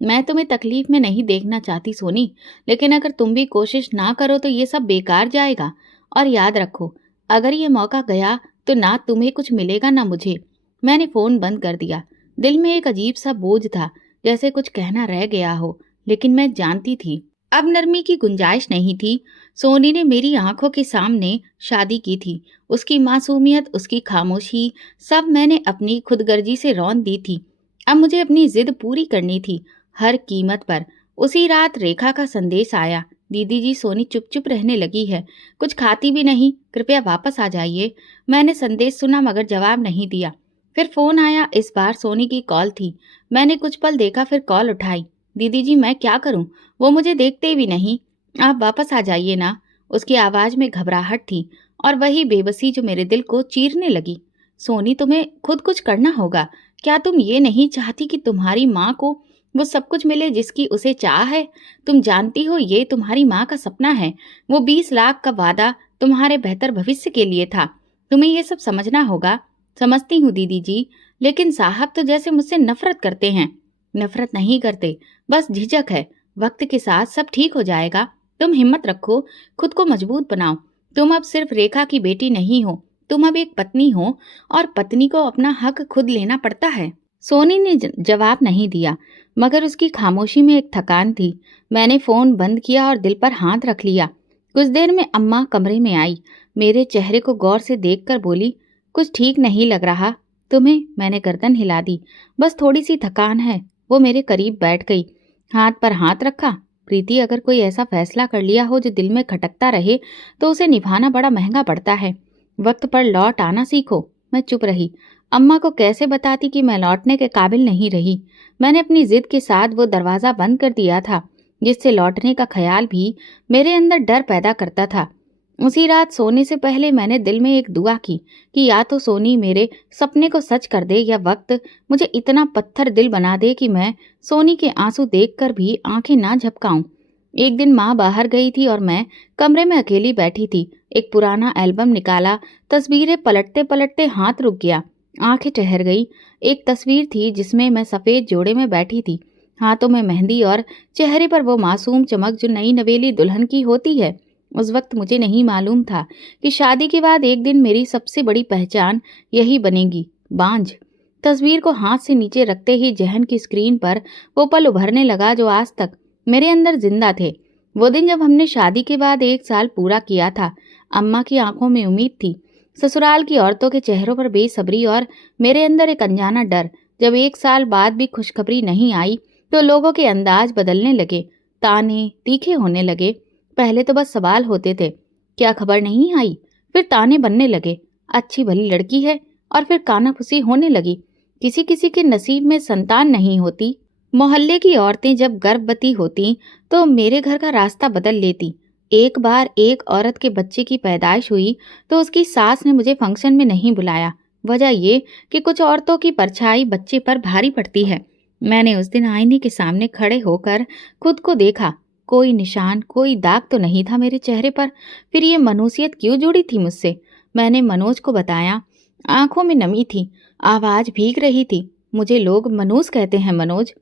मैं तुम्हें तकलीफ में नहीं देखना चाहती सोनी, लेकिन अगर तुम भी कोशिश ना करो तो ये सब बेकार जाएगा। और याद रखो, अगर ये मौका गया तो ना तुम्हें कुछ मिलेगा ना मुझे। मैंने फ़ोन बंद कर दिया। दिल में एक अजीब सा बोझ था, जैसे कुछ कहना रह गया हो, लेकिन मैं जानती थी अब नरमी की गुंजाइश नहीं थी। सोनी ने मेरी आंखों के सामने शादी की थी। उसकी मासूमियत, उसकी खामोशी, सब मैंने अपनी खुदगर्जी से रौंद दी थी। अब मुझे अपनी जिद पूरी करनी थी, हर कीमत पर। उसी रात रेखा का संदेश आया, दीदी जी सोनी चुप चुप रहने लगी है, कुछ खाती भी नहीं, कृपया वापस आ जाइए। मैंने संदेश सुना मगर जवाब नहीं दिया। फिर फोन आया, इस बार सोनी की कॉल थी। मैंने कुछ पल देखा, फिर कॉल उठाई। दीदी जी मैं क्या करूं, वो मुझे देखते भी नहीं, आप वापस आ जाइए ना। उसकी आवाज में घबराहट थी और वही बेबसी जो मेरे दिल को चीरने लगी। सोनी तुम्हें खुद कुछ करना होगा। क्या तुम ये नहीं चाहती कि तुम्हारी माँ को वो सब कुछ मिले जिसकी उसे चाह है? तुम जानती हो ये तुम्हारी माँ का सपना है। वो 20 लाख का वादा तुम्हारे बेहतर भविष्य के लिए था। तुम्हें ये सब समझना होगा। समझती हूँ दीदी जी, लेकिन साहब तो जैसे मुझसे नफरत करते हैं। नफरत नहीं करते, बस झिझक है। वक्त के साथ सब ठीक हो जाएगा। तुम हिम्मत रखो, खुद को मजबूत बनाओ। तुम अब सिर्फ रेखा की बेटी नहीं हो, तुम अब एक पत्नी हो, और पत्नी को अपना हक खुद लेना पड़ता है। सोनी ने जवाब नहीं दिया, मगर उसकी खामोशी में एक थकान थी। मैंने फोन बंद किया और दिल पर हाथ रख लिया। कुछ देर में अम्मा कमरे में आई। मेरे चेहरे को गौर से देखकर बोली, कुछ ठीक नहीं लग रहा तुम्हें? मैंने गर्दन हिला दी। बस थोड़ी सी थकान है। वो मेरे करीब बैठ गई, हाथ पर हाथ रखा। प्रीति, अगर कोई ऐसा फैसला कर लिया हो जो दिल में खटकता रहे तो उसे निभाना बड़ा महंगा पड़ता है। वक्त पर लौट आना सीखो। मैं चुप रही। अम्मा को कैसे बताती कि मैं लौटने के काबिल नहीं रही। मैंने अपनी जिद के साथ वो दरवाज़ा बंद कर दिया था जिससे लौटने का ख्याल भी मेरे अंदर डर पैदा करता था। उसी रात सोने से पहले मैंने दिल में एक दुआ की कि या तो सोनी मेरे सपने को सच कर दे, या वक्त मुझे इतना पत्थर दिल बना दे कि मैं सोनी के आंसू देखकर भी आंखें ना झपकाऊं। एक दिन माँ बाहर गई थी और मैं कमरे में अकेली बैठी थी। एक पुराना एल्बम निकाला, तस्वीरें पलटते पलटते हाथ रुक गया, आंखें ठहर गई। एक तस्वीर थी जिसमें मैं सफेद जोड़े में बैठी थी, हाथों में मेहंदी और चेहरे पर वो मासूम चमक जो नई नवेली दुल्हन की होती है। उस वक्त मुझे नहीं मालूम था कि शादी के बाद एक दिन मेरी सबसे बड़ी पहचान यही बनेगी, बांझ। तस्वीर को हाथ से नीचे रखते ही जहन की स्क्रीन पर वो पल उभरने लगा जो आज तक मेरे अंदर जिंदा थे। वो दिन जब हमने शादी के बाद 1 साल पूरा किया था। अम्मा की आंखों में उम्मीद थी, ससुराल की औरतों के चेहरों पर बेसब्री और मेरे अंदर एक अनजाना डर। जब 1 साल बाद भी खुशखबरी नहीं आई तो लोगों के अंदाज बदलने लगे, ताने तीखे होने लगे। पहले तो बस सवाल होते थे, क्या खबर नहीं आई? फिर ताने बनने लगे, अच्छी भली लड़की है। और फिर कानाफूसी होने लगी, किसी किसी के नसीब में संतान नहीं होती। मोहल्ले की औरतें जब गर्भवती होती तो मेरे घर का रास्ता बदल लेती। एक बार एक औरत के बच्चे की पैदाइश हुई तो उसकी सास ने मुझे फंक्शन में नहीं बुलाया। वजह ये कि कुछ औरतों की परछाई बच्चे पर भारी पड़ती है। मैंने उस दिन आईने के सामने खड़े होकर खुद को देखा। कोई निशान, कोई दाग तो नहीं था मेरे चेहरे पर। फिर ये मनुष्यत क्यों जुड़ी थी मुझसे? मैंने मनोज को बताया। आंखों में नमी थी, आवाज भीग रही थी। मुझे लोग मनोज कहते हैं। मनोज,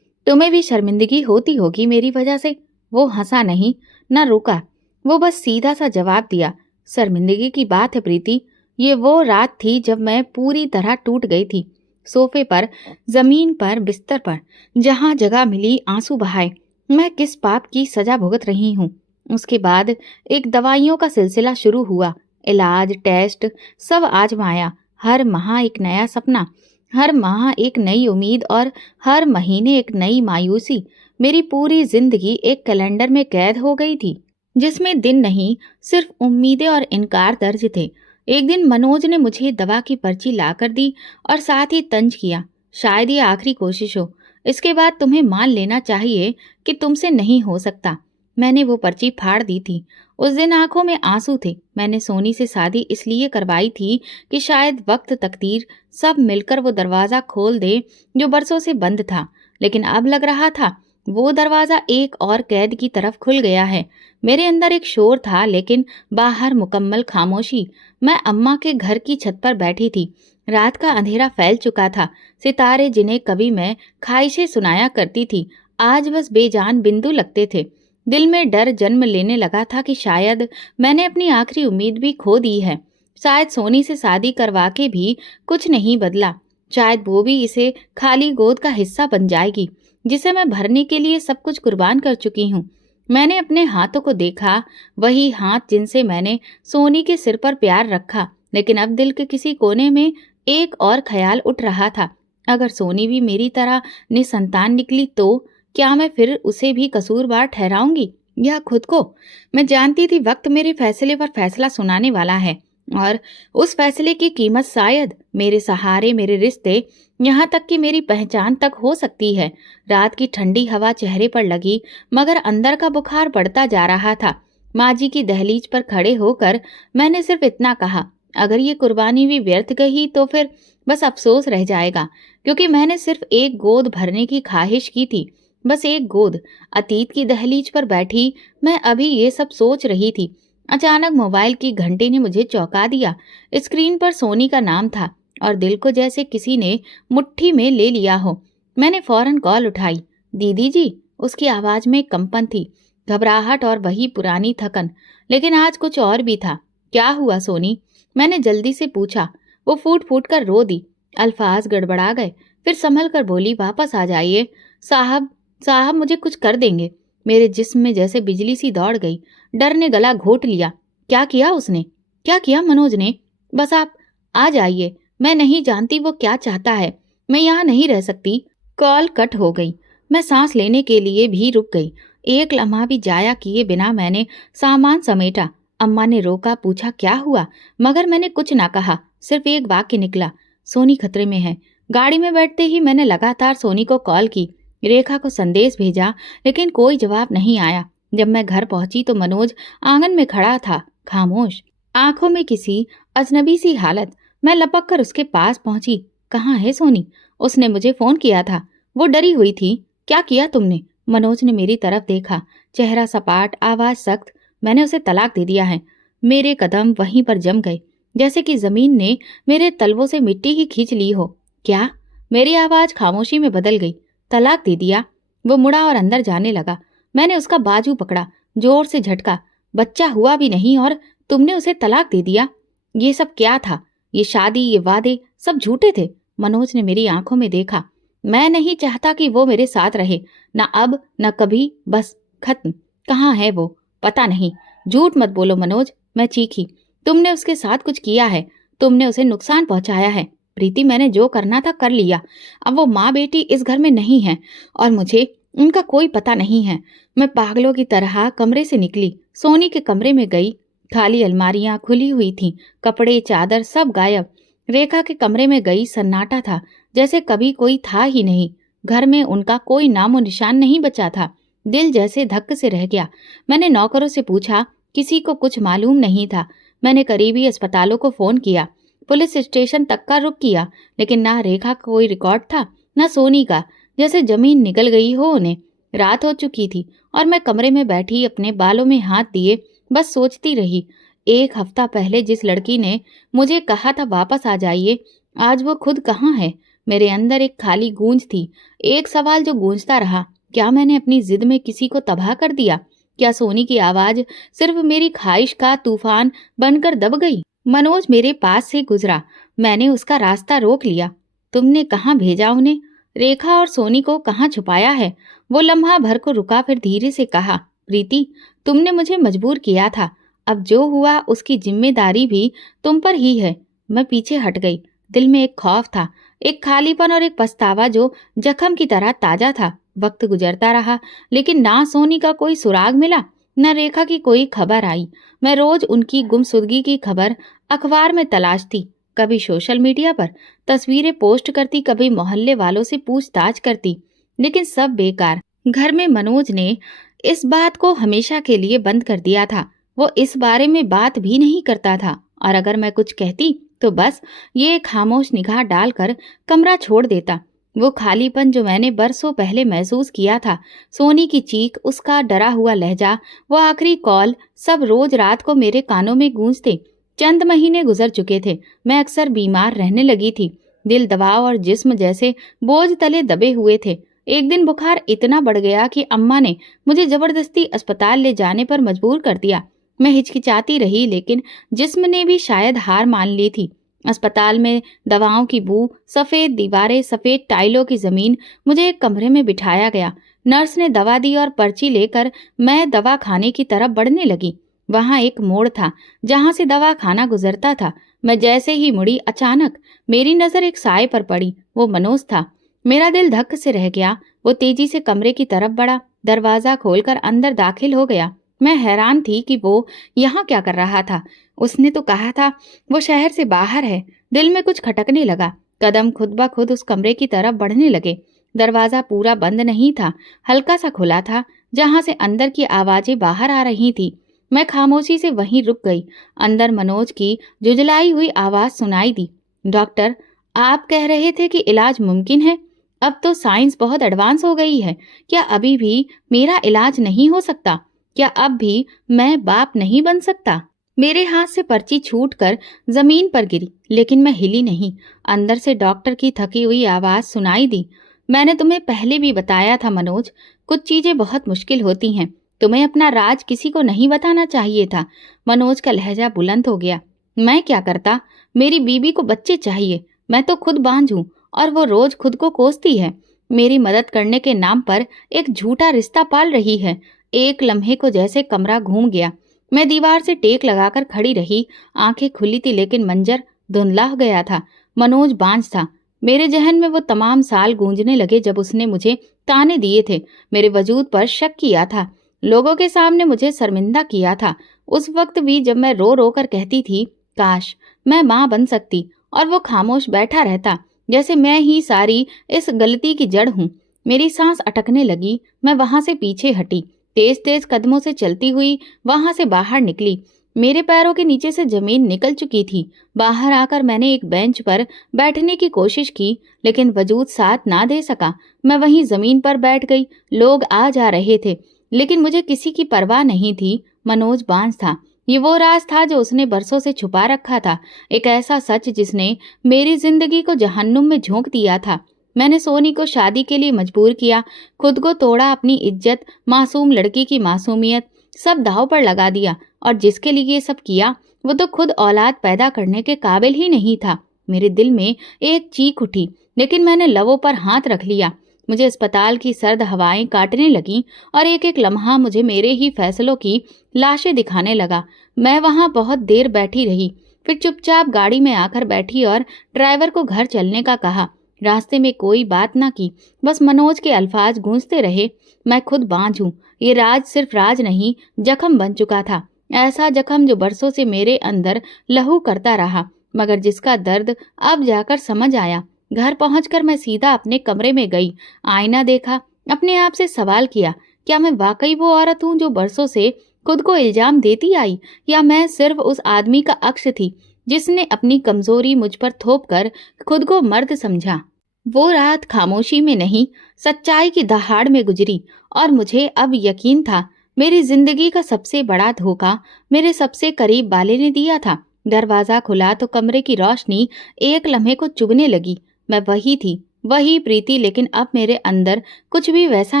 तुम्हें भी शर्मिंदगी होती होगी मेरी वजह से। वो हंसा नहीं, न रुका। वो बस सीधा सा जवाब दिया, शर्मिंदगी की बात है प्रीति, ये वो रात थी जब मैं पूरी तरह टूट गई थी। सोफे पर, जमीन पर, बिस्तर पर, जहां जगह मिली आंसू बहाए। मैं किस पाप की सजा भुगत रही हूँ। उसके बाद एक दवाइयों का सिलसिला शुरू हुआ। इलाज, टेस्ट, सब आजमाया। हर माह एक नया सपना, हर माह एक नई उम्मीद और हर महीने एक नई मायूसी। मेरी पूरी जिंदगी एक कैलेंडर में कैद हो गई थी जिसमें दिन नहीं, सिर्फ उम्मीदें और इनकार दर्ज थे। एक दिन मनोज ने मुझे दवा की पर्ची लाकर दी और साथ ही तंज किया, शायद ये आखिरी कोशिश हो, इसके बाद तुम्हें मान लेना चाहिए कि तुमसे नहीं हो सकता। मैंने वो पर्ची फाड़ दी थी। उस दिन आंखों में आंसू थे। मैंने सोनी से शादी इसलिए करवाई थी कि शायद वक्त, तकदीर सब मिलकर वो दरवाज़ा खोल दे जो बरसों से बंद था। लेकिन अब लग रहा था वो दरवाज़ा एक और कैद की तरफ खुल गया है। मेरे अंदर एक शोर था, लेकिन बाहर मुकम्मल खामोशी। मैं अम्मा के घर की छत पर बैठी थी। रात का अंधेरा फैल चुका था। सितारे जिन्हें कभी मैं ख्वाहिशें सुनाया करती थी, आज बस बेजान बिंदु लगते थे। दिल में डर जन्म लेने लगा था कि शायद मैंने अपनी आखिरी उम्मीद भी खो दी है। शायद सोनी से शादी करवा के भी कुछ नहीं बदला। शायद वो भी इसे खाली गोद का हिस्सा बन जाएगी, जिसे मैं भरने के लिए सब कुछ कुर्बान कर चुकी हूँ। मैंने अपने हाथों को देखा, वही हाथ जिनसे मैंने सोनी के सिर पर प्यार रखा। लेकिन अब दिल के किसी कोने में एक और ख्याल उठ रहा था, अगर सोनी भी मेरी तरह निसंतान निकली तो क्या मैं फिर उसे भी कसूरवार ठहराऊंगी या खुद को? मैं जानती थी वक्त मेरे फैसले पर फैसला सुनाने वाला है, और उस फैसले की कीमत शायद मेरे सहारे, मेरे रिश्ते, यहाँ तक कि मेरी पहचान तक हो सकती है। रात की ठंडी हवा चेहरे पर लगी, मगर अंदर का बुखार बढ़ता जा रहा था। माँ जी की दहलीज पर खड़े होकर मैंने सिर्फ इतना कहा, अगर ये कुर्बानी भी व्यर्थ गई तो फिर बस अफसोस रह जाएगा, क्योंकि मैंने सिर्फ एक गोद भरने की ख्वाहिश की थी, बस एक गोद। अतीत की दहलीज पर बैठी मैं अभी ये सब सोच रही थी। अचानक मोबाइल की घंटी ने मुझे चौंका दिया। स्क्रीन पर सोनी का नाम था और दिल को जैसे किसी ने मुट्ठी में ले लिया हो। मैंने फौरन कॉल उठाई। दीदी जी, उसकी आवाज में कंपन थी, घबराहट और वही पुरानी थकन। लेकिन आज कुछ और भी था। क्या हुआ सोनी? मैंने जल्दी से पूछा। वो फूट फूट कर रो दी। अल्फाज गड़बड़ा गए। फिर संभल कर बोली, वापस आ जाइए। साहब साहब मुझे कुछ कर देंगे। मेरे जिस्म में जैसे बिजली सी दौड़ गई। डर ने गला घोट लिया। क्या किया उसने? क्या किया मनोज ने? बस आप आ जाइए। मैं नहीं जानती वो क्या चाहता है। मैं यहाँ नहीं रह सकती। कॉल कट हो गई। मैं सांस लेने के लिए भी रुक गई। एक लम्हा भी जाया किए बिना मैंने सामान समेटा। अम्मा ने रोका, पूछा क्या हुआ, मगर मैंने कुछ ना कहा। सिर्फ एक वाक्य निकला, सोनी खतरे में है। गाड़ी में बैठते ही मैंने लगातार सोनी को कॉल की, रेखा को संदेश भेजा, लेकिन कोई जवाब नहीं आया। जब मैं घर पहुंची तो मनोज आंगन में खड़ा था, खामोश, आंखों में किसी अजनबी सी हालत। मैं लपक कर उसके पास पहुंची। कहाँ है सोनी? उसने मुझे फोन किया था। वो डरी हुई थी। क्या किया तुमने? मनोज ने मेरी तरफ देखा, चेहरा सपाट, आवाज सख्त। मैंने उसे तलाक दे दिया है। मेरे कदम वहीं पर जम गए, जैसे कि जमीन ने मेरे तलवों से मिट्टी ही खींच ली हो। क्या? मेरी आवाज खामोशी में बदल गई। तलाक दे दिया? वो मुड़ा और अंदर जाने लगा। मैंने उसका बाजू पकड़ा, जोर से झटका। बच्चा हुआ भी नहीं और तुमने उसे तलाक दे दिया? ये सब क्या था? ये शादी, ये वादे सब झूठे थे। मनोज ने मेरी आंखों में देखा। मैं नहीं चाहता कि वो मेरे साथ रहे, ना अब ना कभी, बस खत्म। कहाँ है वो? पता नहीं। झूठ मत बोलो मनोज, मैं चीखी। तुमने उसके साथ कुछ किया है, तुमने उसे नुकसान पहुंचाया है। प्रीति, मैंने जो करना था कर लिया। अब वो माँ बेटी इस घर में नहीं है और मुझे उनका कोई पता नहीं है। मैं पागलों की तरह कमरे से निकली, सोनी के कमरे में गई। खाली अलमारियां खुली हुई थीं, कपड़े चादर सब गायब। रेखा के कमरे में गई, सन्नाटा था, जैसे कभी कोई था ही नहीं। घर में उनका कोई नामो निशान नहीं बचा था। दिल जैसे धक्क से रह गया। मैंने नौकरों से पूछा, किसी को कुछ मालूम नहीं था। मैंने करीबी अस्पतालों को फोन किया, पुलिस स्टेशन तक का रुख किया, लेकिन ना रेखा का कोई रिकॉर्ड था, ना सोनी का, जैसे जमीन निगल गई हो उन्हें। रात हो चुकी थी और मैं कमरे में बैठी अपने बालों में हाथ दिए बस सोचती रही। एक हफ्ता पहले जिस लड़की ने मुझे कहा था वापस आ जाइए, आज वो खुद कहाँ है? मेरे अंदर एक खाली गूंज थी, एक सवाल जो गूंजता रहा, क्या मैंने अपनी जिद में किसी को तबाह कर दिया? क्या सोनी की आवाज सिर्फ मेरी ख्वाहिश का तूफान बनकर दब गई? मनोज मेरे पास से गुजरा। मैंने उसका रास्ता रोक लिया। तुमने कहाँ भेजा उन्हें? रेखा और सोनी को कहाँ छुपाया है? वो लम्हा भर को रुका, फिर धीरे से कहा, प्रीति, तुमने मुझे मजबूर किया था। अब जो हुआ उसकी जिम्मेदारी भी तुम पर ही है। मैं पीछे हट गई। दिल में एक खौफ था, एक खालीपन और एक पछतावा जो जख्म की तरह ताजा था। वक्त गुजरता रहा, लेकिन ना सोनी का कोई सुराग मिला, न रेखा की कोई खबर आई। मैं रोज उनकी गुमशुदगी की खबर अखबार में तलाशती, कभी सोशल मीडिया पर तस्वीरें पोस्ट करती, कभी मोहल्ले वालों से पूछताछ करती, लेकिन सब बेकार। घर में मनोज ने इस बात को हमेशा के लिए बंद कर दिया था। वो इस बारे में बात भी नहीं करता था, और अगर मैं कुछ कहती तो बस ये खामोश निगाह डालकर कमरा छोड़ देता। वो खालीपन जो मैंने बरसों पहले महसूस किया था, सोनी की चीख, उसका डरा हुआ लहजा, वो आखिरी कॉल, सब रोज रात को मेरे कानों में गूंजते। चंद महीने गुजर चुके थे। मैं अक्सर बीमार रहने लगी थी। दिल दबाव और जिस्म जैसे बोझ तले दबे हुए थे। एक दिन बुखार इतना बढ़ गया कि अम्मा ने मुझे जबरदस्ती अस्पताल ले जाने पर मजबूर कर दिया। मैं हिचकिचाती रही, लेकिन जिस्म ने भी शायद हार मान ली थी। अस्पताल में दवाओं की बू, सफेद दीवारें, सफेद टाइलों की जमीन। मुझे एक कमरे में बिठाया गया। नर्स ने दवा दी और पर्ची लेकर मैं दवा खाने की तरफ बढ़ने लगी। वहां एक मोड़ था जहां से दवा खाना गुजरता था। मैं जैसे ही मुड़ी, अचानक मेरी नजर एक साए पर पड़ी। वो मनोज था। मेरा दिल धक्क से रह गया। वो तेजी से कमरे की तरफ बढ़ा, दरवाजा खोलकर अंदर दाखिल हो गया। मैं हैरान थी कि वो यहाँ क्या कर रहा था। उसने तो कहा था वो शहर से बाहर है। दिल में कुछ खटकने लगा। कदम खुद ब खुद उस कमरे की तरफ बढ़ने लगे। दरवाजा पूरा बंद नहीं था, हल्का सा खुला था, जहां से अंदर की आवाजें बाहर आ रही थी। मैं खामोशी से वहीं रुक गई। अंदर मनोज की जुजलाई हुई आवाज सुनाई दी। डॉक्टर, आप कह रहे थे कि इलाज मुमकिन है। अब तो साइंस बहुत एडवांस हो गई है। क्या अभी भी मेरा इलाज नहीं हो सकता? क्या अब भी मैं बाप नहीं बन सकता? मेरे हाथ से पर्ची छूटकर जमीन पर गिरी, लेकिन मैं हिली नहीं। अंदर से डॉक्टर की थकी हुई आवाज सुनाई दी। मैंने तुम्हें पहले भी बताया था मनोज, कुछ चीजें बहुत मुश्किल होती हैं। तुम्हें अपना राज किसी को नहीं बताना चाहिए था। मनोज का लहजा बुलंद हो गया। मैं क्या करता? मेरी बीबी को बच्चे चाहिए। मैं तो खुद बांझ हूं और वो रोज खुद को कोसती है। मेरी मदद करने के नाम पर एक झूठा रिश्ता पाल रही है। एक लम्हे को जैसे कमरा घूम गया। मैं दीवार से टेक लगाकर खड़ी रही। आंखें खुली थी, लेकिन मंजर धुंधला गया था। मनोज बांझ था। मेरे जहन में वो तमाम साल गूंजने लगे जब उसने मुझे ताने दिए थे, मेरे वजूद पर शक किया था, लोगों के सामने मुझे शर्मिंदा किया था। उस वक्त भी जब मैं रो रो कर कहती थी काश मैं माँ बन सकती, और वो खामोश बैठा रहता, जैसे मैं ही सारी इस गलती की जड़ हूँ। मेरी सांस अटकने लगी। मैं वहां से पीछे हटी, तेज तेज कदमों से चलती हुई वहां से बाहर निकली। मेरे पैरों के नीचे से जमीन निकल चुकी थी। बाहर आकर मैंने एक बेंच पर बैठने की कोशिश की, लेकिन वजूद साथ ना दे सका। मैं वहीं जमीन पर बैठ गई। लोग आ जा रहे थे, लेकिन मुझे किसी की परवाह नहीं थी। मनोज बांझ था। ये वो राज था जो उसने बरसों से छुपा रखा था, एक ऐसा सच जिसने मेरी जिंदगी को जहन्नुम में झोंक दिया था। मैंने सोनी को शादी के लिए मजबूर किया, खुद को तोड़ा, अपनी इज्जत, मासूम लड़की की मासूमियत, सब दांव पर लगा दिया। और जिसके लिए ये सब किया, वो तो खुद औलाद पैदा करने के काबिल ही नहीं था। मेरे दिल में एक चीख उठी, लेकिन मैंने लबों पर हाथ रख लिया। मुझे अस्पताल की सर्द हवाएं काटने लगीं और एक एक लम्हा मुझे मेरे ही फैसलों की लाशें दिखाने लगा। मैं वहां बहुत देर बैठी रही, फिर चुपचाप गाड़ी में आकर बैठी और ड्राइवर को घर चलने का कहा। रास्ते में कोई बात ना की, बस मनोज के अल्फाज गूंजते रहे। मैं खुद बांझ हूँ। ये राज सिर्फ राज नहीं, जख्म बन चुका था। ऐसा जख्म जो बरसों से मेरे अंदर लहू करता रहा, मगर जिसका दर्द अब जाकर समझ आया। घर पहुंचकर मैं सीधा अपने कमरे में गई। आईना देखा, अपने आप से सवाल किया, क्या मैं वाकई वो औरत हूँ जो बरसों से खुद को इल्जाम देती आई, या मैं सिर्फ उस आदमी का अक्स थी जिसने अपनी कमजोरी मुझ पर थोप कर खुद को मर्द समझा। वो रात खामोशी में नहीं, सच्चाई की दहाड़ में गुजरी, और मुझे अब यकीन था मेरी जिंदगी का सबसे बड़ा धोखा मेरे सबसे करीब वाले ने दिया था। दरवाजा खुला तो कमरे की रोशनी एक लम्हे को चुभने लगी। मैं वही थी, वही प्रीति, लेकिन अब मेरे अंदर कुछ भी वैसा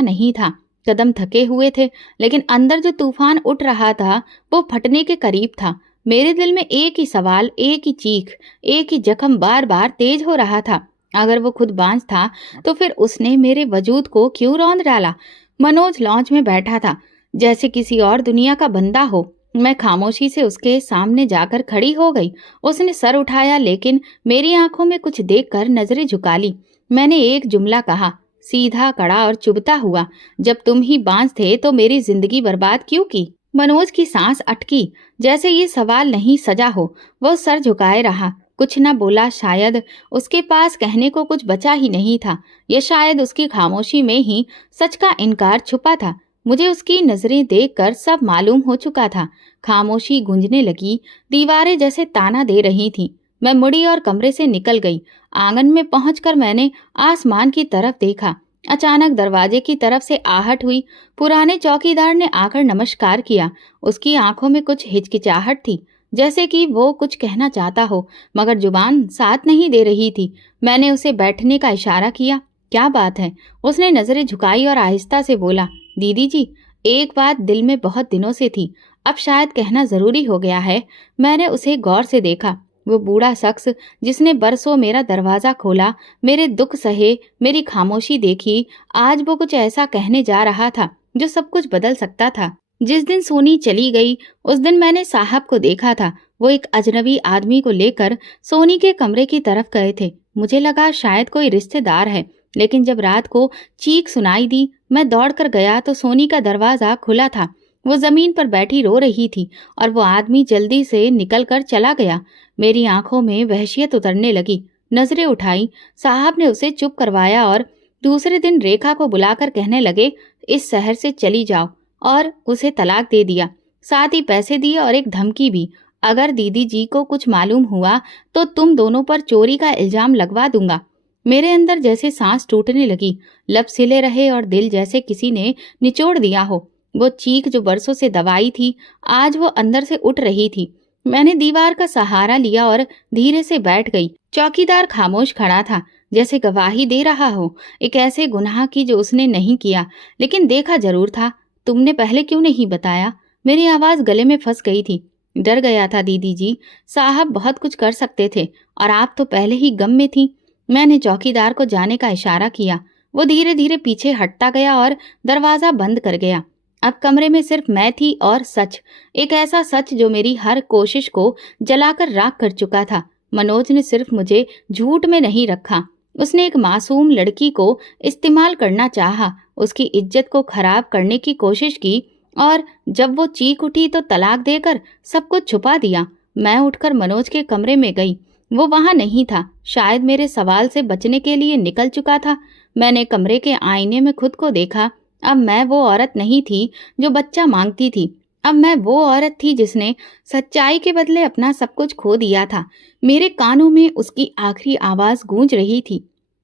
नहीं था। कदम थके हुए थे, लेकिन अंदर जो तूफान उठ रहा था वो फटने के करीब था। मेरे दिल में एक ही सवाल, एक ही चीख, एक ही जख्म बार बार तेज हो रहा था। अगर वो खुद बांझ था तो फिर उसने मेरे वजूद को क्यों रौंद डाला? मनोज लॉन्च में बैठा था, जैसे किसी और दुनिया का बंदा हो। मैं खामोशी से उसके सामने जाकर खड़ी हो गई। उसने सर उठाया, लेकिन मेरी आंखों में कुछ देखकर नजरें झुका ली। मैंने एक जुमला कहा, सीधा, कड़ा और चुभता हुआ, जब तुम ही बांझ थे तो मेरी जिंदगी बर्बाद क्यों की? मनोज की सांस अटकी, जैसे ये सवाल नहीं सजा हो। वो सर झुकाए रहा, कुछ न बोला। शायद उसके पास कहने को कुछ बचा ही नहीं था, या शायद उसकी खामोशी में ही सच का इनकार छुपा था। मुझे उसकी नजरें देखकर सब मालूम हो चुका था। खामोशी गूंजने लगी, दीवारें जैसे ताना दे रही थीं। मैं मुड़ी और कमरे से निकल गई। आंगन में पहुंचकर मैंने आसमान की तरफ देखा। अचानक दरवाजे की तरफ से आहट हुई। पुराने चौकीदार ने आकर नमस्कार किया। उसकी आंखों में कुछ हिचकिचाहट थी। जैसे कि वो कुछ कहना चाहता हो, मगर जुबान साथ नहीं दे रही थी। मैंने उसे बैठने का इशारा किया। क्या बात है? उसने नजरें झुकाई और आहिस्ता से बोला, दीदी जी, एक बात दिल में बहुत दिनों से थी, अब शायद कहना जरूरी हो गया है। मैंने उसे गौर से देखा। वो बूढ़ा शख्स जिसने बरसों मेरा दरवाजा खोला, मेरे दुख सहे, मेरी खामोशी देखी, आज वो कुछ ऐसा कहने जा रहा था जो सब कुछ बदल सकता था। जिस दिन सोनी चली गई, उस दिन मैंने साहब को देखा था। वो एक अजनबी आदमी को लेकर सोनी के कमरे की तरफ गए थे। मुझे लगा शायद कोई रिश्तेदार है, लेकिन जब रात को चीख सुनाई दी, मैं दौड़कर गया तो सोनी का दरवाजा खुला था। वो जमीन पर बैठी रो रही थी और वो आदमी जल्दी से निकलकर चला गया। मेरी आंखों में वहशियत उतरने लगी। नजरें उठाई, साहब ने उसे चुप करवाया और दूसरे दिन रेखा को बुलाकर कहने लगे, इस शहर से चली जाओ, और उसे तलाक दे दिया। साथ ही पैसे दिए और एक धमकी भी, अगर दीदी जी को कुछ मालूम हुआ तो तुम दोनों पर चोरी का इल्जाम लगवा दूंगा। मेरे अंदर जैसे सांस टूटने लगी, लब सिले रहे और दिल जैसे किसी ने निचोड़ दिया हो। वो चीख जो बरसों से दबाई थी, आज वो अंदर से उठ रही थी। मैंने दीवार का सहारा लिया और धीरे से बैठ गई। चौकीदार खामोश खड़ा था, जैसे गवाही दे रहा हो एक ऐसे गुनाह की जो उसने नहीं किया, लेकिन देखा जरूर था। तुमने पहले क्यों नहीं बताया? मेरी आवाज गले में फंस गई थी। डर गया था दीदी जी, साहब बहुत कुछ कर सकते थे और आप तो पहले ही गम में थी। मैंने चौकीदार को जाने का इशारा किया। वो धीरे धीरे पीछे हटता गया और दरवाजा बंद कर गया। अब कमरे में सिर्फ मैं थी और सच, एक ऐसा सच जो मेरी हर कोशिश को जलाकर राख कर चुका था। मनोज ने सिर्फ मुझे झूठ में नहीं रखा, उसने एक मासूम लड़की को इस्तेमाल करना चाहा, उसकी इज्जत को खराब करने की कोशिश की, और जब वो चीख उठी तो तलाक देकर सब कुछ छुपा दिया। मैं उठकर मनोज के कमरे में गई। वो वहां नहीं था, शायद मेरे सवाल से बचने के लिए निकल चुका था। मैंने कमरे के आईने में खुद को देखा। अब मैं वो औरत नहीं थी जो बच्चा मांगती थी। अब मैं वो औरत थी जिसने सच्चाई के बदले अपना सब कुछ खो दिया था। मेरे कानों में उसकी आखिरी आवाज गूंज रही थी,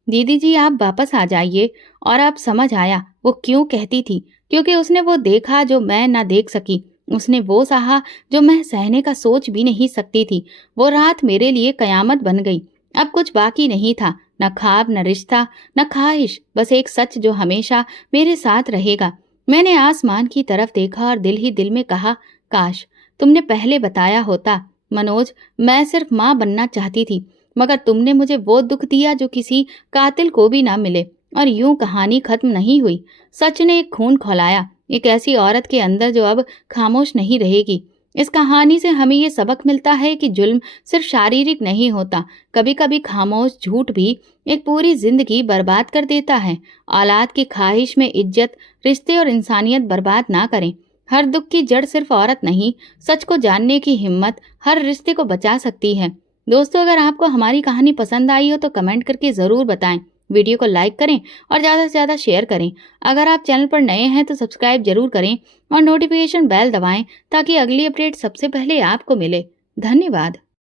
दीदी जी आप वापस आ जाइए। और अब समझ आया वो क्यों कहती थी, क्योंकि उसने वो देखा जो मैं ना देख सकी। उसने वो सहा जो मैं सहने का सोच भी नहीं सकती थी। वो रात मेरे लिए कयामत बन गई। अब कुछ बाकी नहीं था, न ख्वाब, न रिश्ता, न ख्वाहिश, बस एक सच जो हमेशा मेरे साथ रहेगा। मैंने आसमान की तरफ देखा और दिल ही दिल में कहा, काश तुमने पहले बताया होता। मनोज, मैं सिर्फ माँ बनना चाहती थी, मगर तुमने मुझे वो दुख दिया जो किसी कातिल को भी ना मिले। और यूं कहानी खत्म नहीं हुई। सच ने एक खून खौलाया, एक ऐसी औरत के अंदर जो अब खामोश नहीं रहेगी। इस कहानी से हमें ये सबक मिलता है कि जुल्म सिर्फ शारीरिक नहीं होता, कभी कभी खामोश झूठ भी एक पूरी जिंदगी बर्बाद कर देता है। औलाद की ख्वाहिश में इज्जत, रिश्ते और इंसानियत बर्बाद ना करें। हर दुख की जड़ सिर्फ औरत नहीं, सच को जानने की हिम्मत हर रिश्ते को बचा सकती है। दोस्तों, अगर आपको हमारी कहानी पसंद आई हो तो कमेंट करके ज़रूर बताएं। वीडियो को लाइक करें और ज़्यादा से ज़्यादा शेयर करें। अगर आप चैनल पर नए हैं तो सब्सक्राइब जरूर करें और नोटिफिकेशन बेल दबाएं ताकि अगली अपडेट सबसे पहले आपको मिले। धन्यवाद।